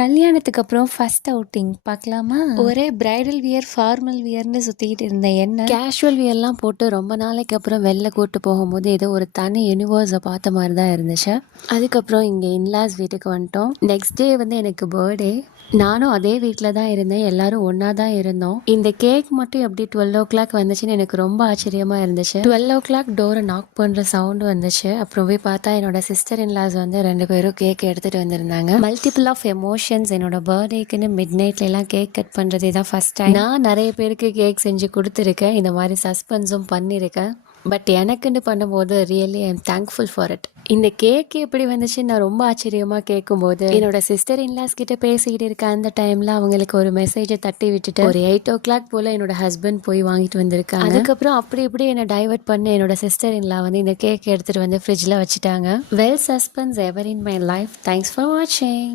கல்யாணத்துக்கு அப்புறம் first outing பார்க்கலாமா? ஒரே பிரைடல் வியர், ஃபார்மல் வியர்ன்னு சுத்திக்கிட்டு இருந்த என்ன கேஷுவல் வியர்லாம் போட்டு ரொம்ப நாளைக்கு அப்புறம் வெளில கூட்டு போகும்போது ஏதோ ஒரு தனி யூனிவர்ஸை பார்த்த மாதிரி தான் இருந்துச்சு. அதுக்கப்புறம் இங்கே இன்லாஸ் வீட்டுக்கு வந்துட்டோம். நெக்ஸ்ட் டே வந்து எனக்கு பர்த்டே. நானும் அதே வீட்டில் தான் இருந்தேன். எல்லாரும் ஒன்றா தான் இருந்தோம். இந்த கேக் மட்டும் எப்படி 12 o'clock வந்துச்சுன்னு எனக்கு ரொம்ப ஆச்சரியமாக இருந்துச்சு. 12 o'clock டோரை நாக் பண்ணுற சவுண்டு வந்துச்சு. அப்புறம் போய் பார்த்தா என்னோட சிஸ்டர் இன்லாஸ் வந்து 2 பேரும் கேக் எடுத்துகிட்டு வந்திருந்தாங்க. Multiple of emotions. என்னோட பர்த்டேக்குன்னு மிட் நைட்லாம் கேக் கட் பண்ணுறதே தான் ஃபர்ஸ்ட் டைம். நான் நிறைய பேருக்கு கேக் செஞ்சு கொடுத்துருக்கேன். இந்த மாதிரி சஸ்பென்ஸும் பண்ணியிருக்கேன். பட் எனக்குன்னு பண்ணும்போது really I am thankful for it. இந்த கேக் எப்படி வந்துச்சு நான் ரொம்ப ஆச்சரியமாக கேட்கும்போது என்னோட சிஸ்டர் இன்லாஸ் கிட்ட பேசிக்கிட்டு இருக்க அந்த டைமில் அவங்களுக்கு ஒரு மெசேஜை தட்டி விட்டுட்டு ஒரு 8 o'clock போல் என்னோட ஹஸ்பண்ட் போய் வாங்கிட்டு வந்திருக்காங்க. அதுக்கப்புறம் அப்படி இப்படி என்னை டைவர்ட் பண்ணி என்னோட சிஸ்டர் இன்லா வந்து இந்த கேக் எடுத்துகிட்டு வந்து ஃப்ரிட்ஜில் வச்சுட்டாங்க. Well suspense ever in my life. Thanks for வாட்சிங்.